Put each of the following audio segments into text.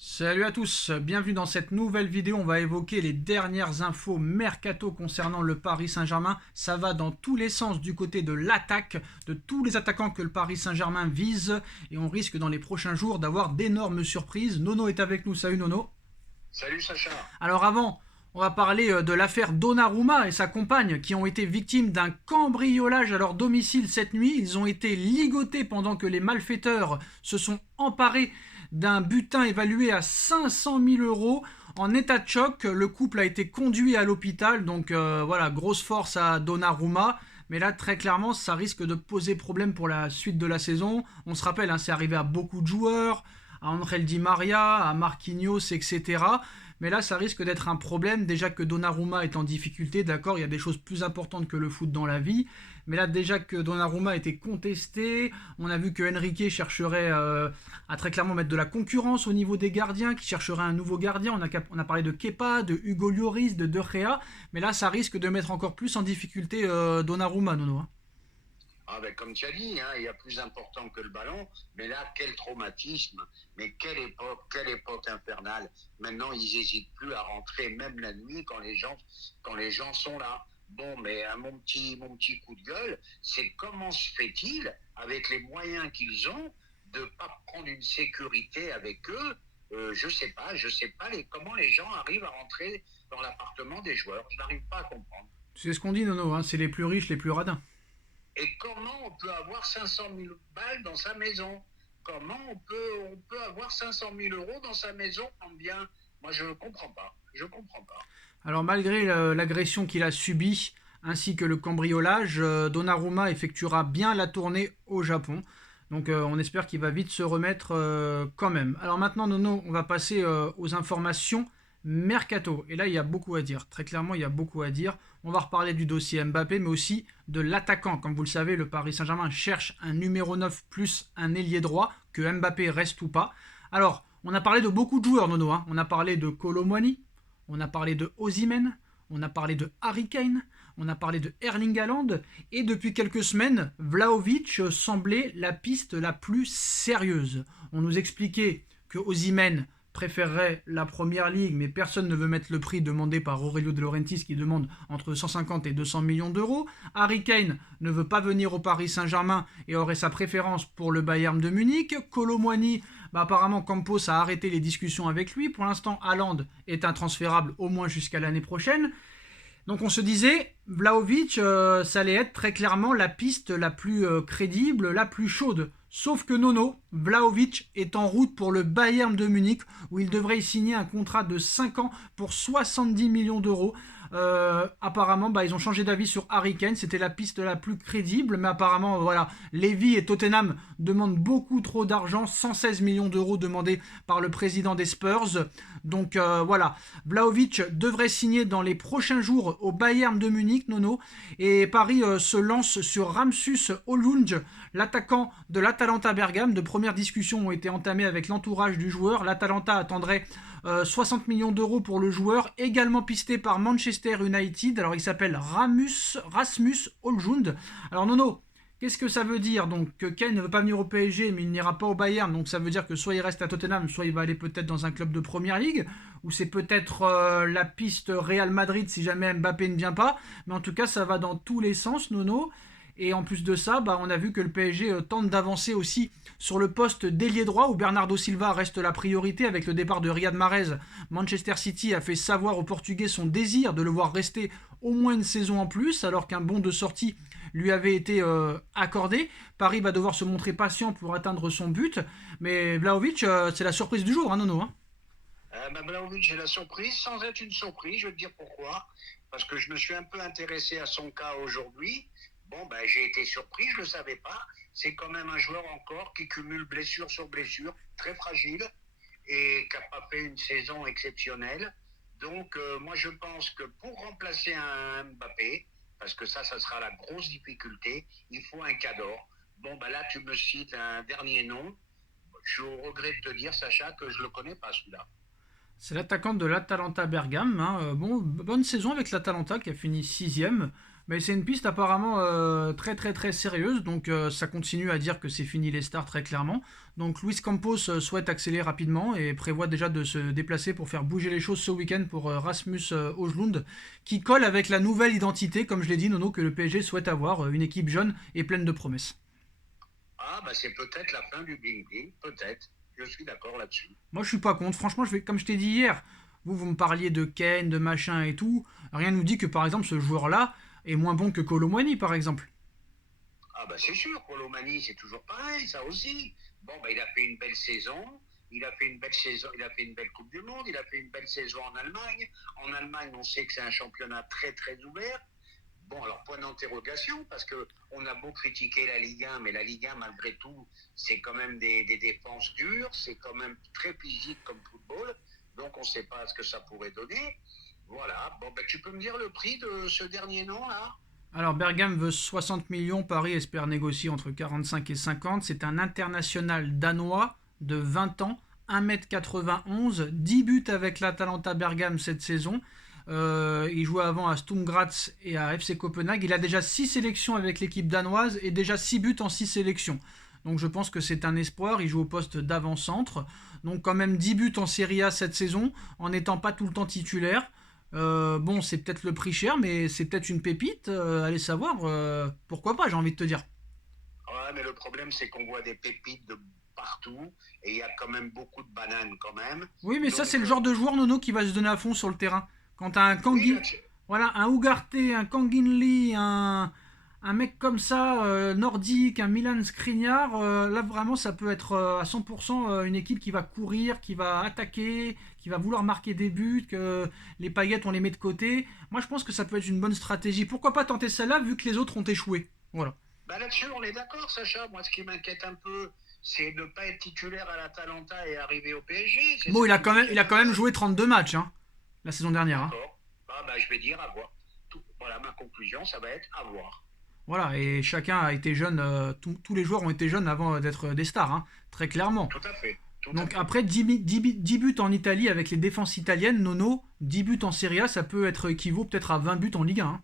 Salut à tous, bienvenue dans cette nouvelle vidéo. On va évoquer les dernières infos mercato concernant le Paris Saint-Germain. Ça va dans tous les sens du côté de l'attaque, de tous les attaquants que le Paris Saint-Germain vise. Et on risque dans les prochains jours d'avoir d'énormes surprises. Nono est avec nous, salut Nono. Salut Sacha. Alors avant, on va parler de l'affaire Donnarumma et sa compagne qui ont été victimes d'un cambriolage à leur domicile cette nuit. Ils ont été ligotés pendant que les malfaiteurs se sont emparés d'un butin évalué à 500 000 euros. En état de choc, le couple a été conduit à l'hôpital. Donc voilà, grosse force à Donnarumma. Mais là, très clairement, ça risque de poser problème pour la suite de la saison. On se rappelle, hein, c'est arrivé à beaucoup de joueurs, à Angel Di Maria, à Marquinhos, etc. Mais là, ça risque d'être un problème. Déjà que Donnarumma est en difficulté, d'accord, il y a des choses plus importantes que le foot dans la vie. Mais là, déjà que Donnarumma était contesté, on a vu que Enrique chercherait à très clairement mettre de la concurrence au niveau des gardiens, qui chercherait un nouveau gardien. On a parlé de Kepa, de Hugo Lloris, de Gea. Mais là, ça risque de mettre encore plus en difficulté Donnarumma, Nono. Hein. Ah ben, comme tu as dit, hein, il y a plus important que le ballon, mais là, quel traumatisme, mais quelle époque infernale. Maintenant, ils n'hésitent plus à rentrer, même la nuit, quand les gens sont là. Bon, mais mon petit coup de gueule, c'est comment se fait-il, avec les moyens qu'ils ont, de ne pas prendre une sécurité avec eux. Je sais pas comment les gens arrivent à rentrer dans l'appartement des joueurs. Je n'arrive pas à comprendre. C'est ce qu'on dit, Nono, hein, c'est les plus riches, les plus radins. Et comment on peut avoir 500 000 balles dans sa maison? Comment on peut avoir 500 000 euros dans sa maison en bien? Moi, je ne comprends pas. Je comprends pas. Alors malgré l'agression qu'il a subie ainsi que le cambriolage, Donnarumma effectuera bien la tournée au Japon. Donc on espère qu'il va vite se remettre quand même. Alors maintenant, Nono, on va passer aux informations mercato. Et là, il y a beaucoup à dire. Très clairement, il y a beaucoup à dire. On va reparler du dossier Mbappé, mais aussi de l'attaquant. Comme vous le savez, le Paris Saint-Germain cherche un numéro 9 plus un ailier droit, que Mbappé reste ou pas. Alors, on a parlé de beaucoup de joueurs, Nono. Hein. On a parlé de Kolo Muani, on a parlé de Osimhen, on a parlé de Harry Kane, on a parlé de Erling Haaland, et depuis quelques semaines, Vlahovic semblait la piste la plus sérieuse. On nous expliquait que Osimhen préférerait la première ligue, mais personne ne veut mettre le prix demandé par Aurelio De Laurentiis qui demande entre 150 et 200 millions d'euros. Harry Kane ne veut pas venir au Paris Saint-Germain et aurait sa préférence pour le Bayern de Munich. Kolo Muani, apparemment Campos a arrêté les discussions avec lui. Pour l'instant, Haaland est intransférable au moins jusqu'à l'année prochaine. Donc on se disait, Vlahovic, ça allait être très clairement la piste la plus crédible, la plus chaude. Sauf que Nono, Vlahovic est en route pour le Bayern de Munich, où il devrait y signer un contrat de 5 ans pour 70 millions d'euros. Apparemment, ils ont changé d'avis sur Harry Kane, c'était la piste la plus crédible, mais apparemment, voilà, Levy et Tottenham demandent beaucoup trop d'argent, 116 millions d'euros demandés par le président des Spurs. Donc voilà, Vlahovic devrait signer dans les prochains jours au Bayern de Munich, Nono, et Paris se lance sur Ramsus Højlund, l'attaquant de l'Atalanta Bergame. De premières discussions ont été entamées avec l'entourage du joueur. L'Atalanta attendrait 60 millions d'euros pour le joueur, également pisté par Manchester United. Alors il s'appelle Rasmus Højlund. Alors Nono, qu'est-ce que ça veut dire donc que Kane ne veut pas venir au PSG mais il n'ira pas au Bayern, donc ça veut dire que soit il reste à Tottenham, soit il va aller peut-être dans un club de première ligue, ou c'est peut-être la piste Real Madrid si jamais Mbappé ne vient pas, mais en tout cas ça va dans tous les sens, Nono. Et en plus de ça, on a vu que le PSG tente d'avancer aussi sur le poste d'ailier droit où Bernardo Silva reste la priorité avec le départ de Riyad Mahrez. Manchester City a fait savoir aux Portugais son désir de le voir rester au moins une saison en plus alors qu'un bon de sortie lui avait été accordé. Paris va devoir se montrer patient pour atteindre son but. Mais Vlahovic, c'est la surprise du jour, hein, Nono. Hein. Vlahovic est la surprise, sans être une surprise, je vais te dire pourquoi. Parce que je me suis un peu intéressé à son cas aujourd'hui. Bon, j'ai été surpris, je ne le savais pas. C'est quand même un joueur encore qui cumule blessure sur blessure, très fragile, et qui n'a pas fait une saison exceptionnelle. Donc, moi, je pense que pour remplacer un Mbappé, parce que ça sera la grosse difficulté, il faut un Cador. Bon, là, tu me cites un dernier nom. Je regrette de te dire, Sacha, que je ne le connais pas, celui-là. C'est l'attaquant de l'Atalanta Bergame. Hein. Bonne saison avec l'Atalanta qui a fini 6ème. Mais c'est une piste apparemment très très très sérieuse, donc ça continue à dire que c'est fini les stars très clairement. Donc Luis Campos souhaite accélérer rapidement et prévoit déjà de se déplacer pour faire bouger les choses ce week-end pour Rasmus Højlund, qui colle avec la nouvelle identité, comme je l'ai dit Nono, que le PSG souhaite avoir, une équipe jeune et pleine de promesses. Ah, bah c'est peut-être la fin du bling-bling, peut-être. Je suis d'accord là-dessus. Moi je suis pas contre, franchement comme je t'ai dit hier, vous me parliez de Kane, de machin et tout, rien ne nous dit que par exemple ce joueur-là est moins bon que Kolo Muani par exemple. Ah, bah c'est sûr, Colomani, c'est toujours pareil, ça aussi. Bon, bah il a fait une belle saison. Il a fait une belle saison, il a fait une belle Coupe du Monde, il a fait une belle saison en Allemagne. En Allemagne, on sait que c'est un championnat très très ouvert. Bon, alors point d'interrogation, parce que on a beau critiquer la Ligue 1, mais la Ligue 1, malgré tout, c'est quand même des défenses dures, c'est quand même très physique comme football, donc on ne sait pas ce que ça pourrait donner. Voilà, bon, ben, tu peux me dire le prix de ce dernier nom, là? Alors Bergame veut 60 millions, Paris espère négocier entre 45 et 50. C'est un international danois de 20 ans, 1m91, 10 buts avec l'Atalanta Bergame cette saison. Il jouait avant à Sturm Graz et à FC Copenhague. Il a déjà 6 sélections avec l'équipe danoise et déjà 6 buts en 6 sélections. Donc je pense que c'est un espoir. Il joue au poste d'avant-centre. Donc quand même 10 buts en Serie A cette saison, en n'étant pas tout le temps titulaire. Bon, c'est peut-être le prix cher, mais c'est peut-être une pépite. Allez savoir. Pourquoi pas, j'ai envie de te dire. Ouais, mais le problème, c'est qu'on voit des pépites de partout, et il y a quand même beaucoup de bananes quand même. Oui, mais ça, c'est Donc, le genre de joueur, Nono, qui va se donner à fond sur le terrain. Quand t'as un oui, Kangin, voilà, un Ugarte, un Kangin Lee, un mec comme ça, nordique, un Milan Skriniar, là vraiment ça peut être à 100% une équipe qui va courir, qui va attaquer, qui va vouloir marquer des buts, que les paillettes on les met de côté. Moi je pense que ça peut être une bonne stratégie. Pourquoi pas tenter celle-là vu que les autres ont échoué. Voilà. bah là-dessus, on est d'accord, Sacha. Moi, ce qui m'inquiète un peu, c'est de ne pas être titulaire à l'Atalanta et arriver au PSG. C'est Bon, ça il a qui quand même, il a m'inquiète un quand même peu. joué 32 matchs hein, la saison dernière. Hein. D'accord. Ah, bah, je vais dire à voir. Voilà, ma conclusion, ça va être à voir. Voilà, et chacun a été jeune, tous les joueurs ont été jeunes avant d'être des stars, hein, très clairement. Tout à fait. Tout à Donc fait. après 10 buts en Italie avec les défenses italiennes, Nono, 10 buts en Serie A, ça peut être équivaut peut-être à 20 buts en Ligue 1. Hein.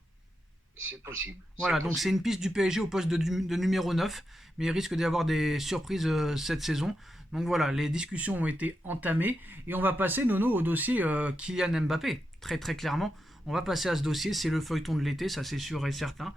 C'est possible. C'est Voilà, donc c'est possible. une piste du PSG au poste de numéro 9, mais il risque d'y avoir des surprises cette saison. Donc voilà, les discussions ont été entamées, et on va passer, Nono, au dossier Kylian Mbappé. Très très clairement, on va passer à ce dossier, c'est le feuilleton de l'été, ça c'est sûr et certain.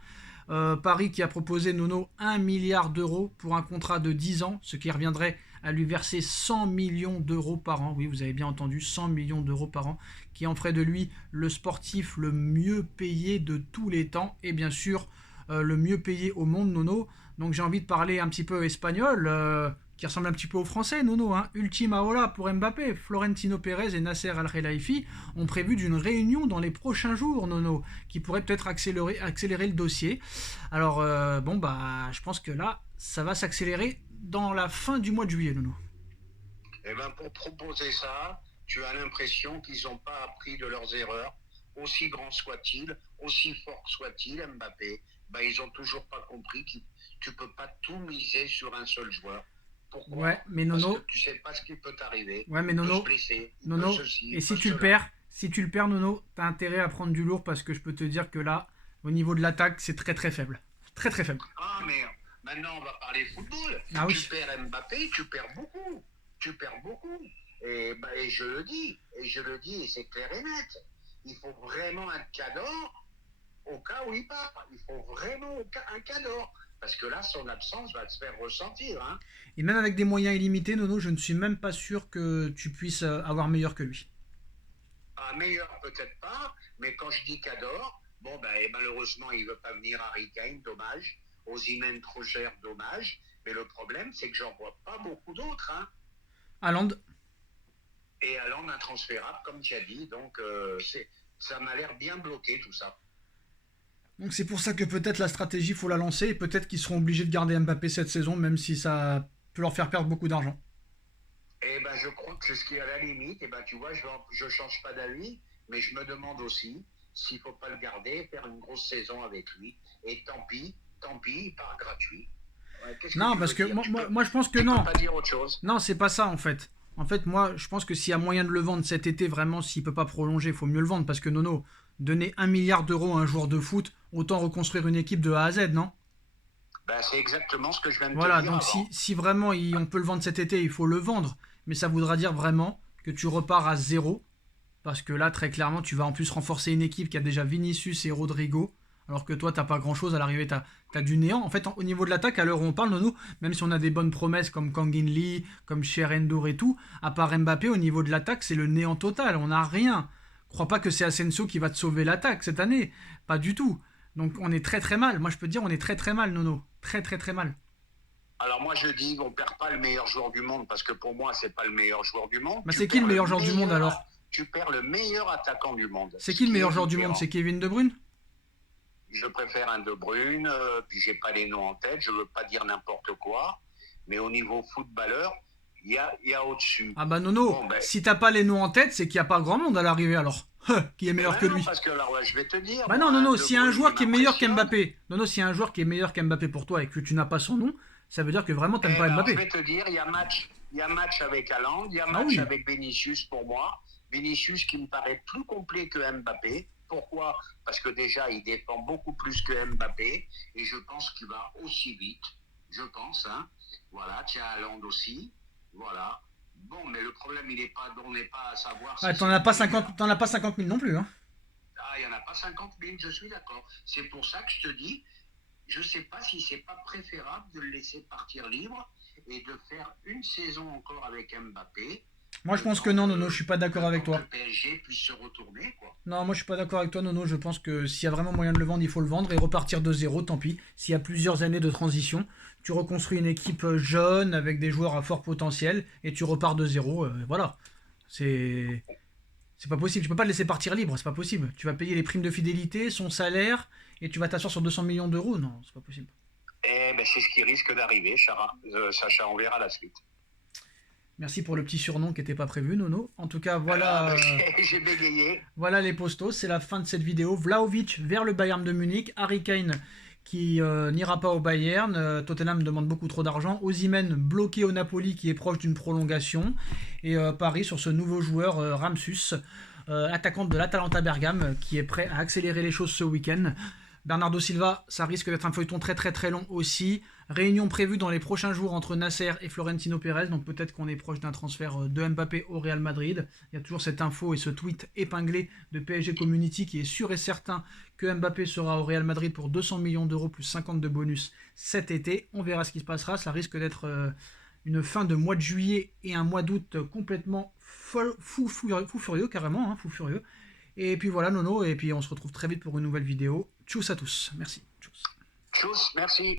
Paris qui a proposé Nono 1 milliard d'euros pour un contrat de 10 ans, ce qui reviendrait à lui verser 100 millions d'euros par an. Oui, vous avez bien entendu, 100 millions d'euros par an, qui en ferait de lui le sportif le mieux payé de tous les temps, et bien sûr le mieux payé au monde, Nono. Donc j'ai envie de parler un petit peu espagnol, qui ressemble un petit peu au français, Nono. Hein. Ultima hora pour Mbappé. Florentino Pérez et Nasser Al-Khelaifi ont prévu d'une réunion dans les prochains jours, Nono, qui pourrait peut-être accélérer le dossier. Alors, bon, bah, je pense que là, ça va s'accélérer dans la fin du mois de juillet, Nono. Eh ben, pour proposer ça, tu as l'impression qu'ils n'ont pas appris de leurs erreurs, aussi grand soit-il, aussi fort soit-il, Mbappé. Ben, ils n'ont toujours pas compris que tu ne peux pas tout miser sur un seul joueur. Ouais, Pourquoi? mais Parce que Nono, tu ne sais pas ce qui peut t'arriver. ouais, mais Il peut se Nono, blesser, il peut Nono, ceci, et il peut si tu le cela. perds, Nono, t'as intérêt à prendre du lourd parce que je peux te dire que là, au niveau de l'attaque, c'est très très faible. Très très faible. Ah, mais maintenant, on va parler football. Ah Tu oui. perds Mbappé, tu perds beaucoup. Tu perds beaucoup. Et, ben, et je le dis, et c'est clair et net. Il faut vraiment un cador au cas où il part. Il faut vraiment un cador. Parce que là, son absence va se faire ressentir. Hein. Et même avec des moyens illimités, Nono, je ne suis même pas sûr que tu puisses avoir meilleur que lui. Un meilleur, peut-être pas, mais quand je dis cador, bon, ben, malheureusement, il ne veut pas venir Harry Kane, dommage. Osimhen, trop cher, dommage. Mais le problème, c'est que j'en vois pas beaucoup d'autres. Hein. Haaland, Et Haaland intransférable, comme tu as dit. Donc, ça m'a l'air bien bloqué, tout ça. donc c'est pour ça que peut-être la stratégie, faut la lancer, et peut-être qu'ils seront obligés de garder Mbappé cette saison, même si ça peut leur faire perdre beaucoup d'argent. Et ben, je crois que c'est ce qui est à la limite. Et ben, tu vois, je change pas d'avis, mais je me demande aussi s'il faut pas le garder, faire une grosse saison avec lui. Et tant pis, il part gratuit. Ouais, qu'est-ce que Non, tu parce veux que dire? moi, je pense que Tu peux non. pas dire autre chose. Non, c'est pas ça en fait. En fait, moi, je pense que s'il y a moyen de le vendre cet été, vraiment, s'il peut pas prolonger, il faut mieux le vendre parce que Nono, donner 1 milliard d'euros à un joueur de foot, autant reconstruire une équipe de A à Z, non? Ben, c'est exactement ce que je viens de te Voilà, dire donc avant. si vraiment on peut le vendre cet été, il faut le vendre. Mais ça voudra dire vraiment que tu repars à zéro. Parce que là, très clairement, tu vas en plus renforcer une équipe qui a déjà Vinicius et Rodrigo. Alors que toi, t'as pas grand-chose. À l'arrivée, t'as du néant. En fait, au niveau de l'attaque, à l'heure où on parle, Nono, même si on a des bonnes promesses comme Kangin Lee, comme Cher Endour et tout, à part Mbappé, au niveau de l'attaque, c'est le néant total. On n'a rien. Crois pas que c'est Asensio qui va te sauver l'attaque cette année. Pas du tout. Donc on est très très mal. Moi, je peux te dire, on est très très mal, Nono. Très très très mal. Alors moi je dis on perd pas le meilleur joueur du monde parce que pour moi c'est pas le meilleur joueur du monde. Bah, c'est qui le meilleur joueur du monde alors? Tu perds le meilleur attaquant du monde. C'est Ce qui le qui meilleur est joueur du monde? différent. C'est Kevin De Bruyne? Je préfère un De Bruyne, puis j'ai pas les noms en tête, je veux pas dire n'importe quoi, mais au niveau footballeur, il y a au-dessus. Ah bah Nono, Bon ben, si t'as pas les noms en tête, c'est qu'il n'y a pas grand monde à l'arrivée alors. Qui est eh meilleur ben que non, lui. parce que alors ouais, je vais te dire, Bah non, moi, un Nono, De s'il y a un Bruyne, joueur il qui est meilleur m'impressionne. qu'Mbappé, Nono, s'il y a un joueur qui est meilleur qu'Mbappé pour toi et que tu n'as pas son nom, ça veut dire que vraiment t'aimes Eh pas ben, je Mbappé. vais te dire, il y a match avec Haaland, il y a Ah match oui. avec Vinicius pour moi. Vinicius qui me paraît plus complet que Mbappé. Pourquoi? Parce que déjà, il défend beaucoup plus que Mbappé et je pense qu'il va aussi vite. Je pense, hein. Voilà, tiens, Haaland aussi. Voilà. Bon, mais le problème, on n'est pas à savoir Ah, si c'est le meilleur. t'en as pas 50 000 non plus, hein. Ah, il n'y en a pas 50 000, je suis d'accord. C'est pour ça que je te dis, je ne sais pas si c'est pas préférable de le laisser partir libre et de faire une saison encore avec Mbappé, Moi je pense que non, Nono, je suis pas d'accord le avec temps que toi. le PSG puisse se retourner, quoi. Non, moi je suis pas d'accord avec toi, Nono. Je pense que s'il y a vraiment moyen de le vendre, il faut le vendre et repartir de zéro, tant pis. S'il y a plusieurs années de transition, tu reconstruis une équipe jeune avec des joueurs à fort potentiel et tu repars de zéro. Voilà. C'est. C'est pas possible. Tu peux pas le laisser partir libre, c'est pas possible. Tu vas payer les primes de fidélité, son salaire, et tu vas t'asseoir sur 200 millions d'euros. Non, c'est pas possible. Eh ben, c'est ce qui risque d'arriver, Sacha, on verra la suite. Merci pour le petit surnom qui n'était pas prévu, Nono. En tout cas, Ah, voilà, ben, j'ai bégayé. voilà les postos. C'est la fin de cette vidéo. Vlahovic vers le Bayern de Munich. Harry Kane qui n'ira pas au Bayern. Tottenham demande beaucoup trop d'argent. Osimhen bloqué au Napoli qui est proche d'une prolongation. Et Paris sur ce nouveau joueur Ramsus, attaquant de l'Atalanta Bergame, qui est prêt à accélérer les choses ce week-end. Bernardo Silva, ça risque d'être un feuilleton très très très long aussi. Réunion prévue dans les prochains jours entre Nasser et Florentino Pérez, donc peut-être qu'on est proche d'un transfert de Mbappé au Real Madrid. Il y a toujours cette info et ce tweet épinglé de PSG Community qui est sûr et certain que Mbappé sera au Real Madrid pour 200 millions d'euros plus 50 de bonus cet été. On verra ce qui se passera, ça risque d'être une fin de mois de juillet et un mois d'août complètement fou furieux carrément, hein, fou furieux. Et puis voilà Nono, et puis on se retrouve très vite pour une nouvelle vidéo. Tchuss à tous, merci. Tchuss. Tchuss, merci.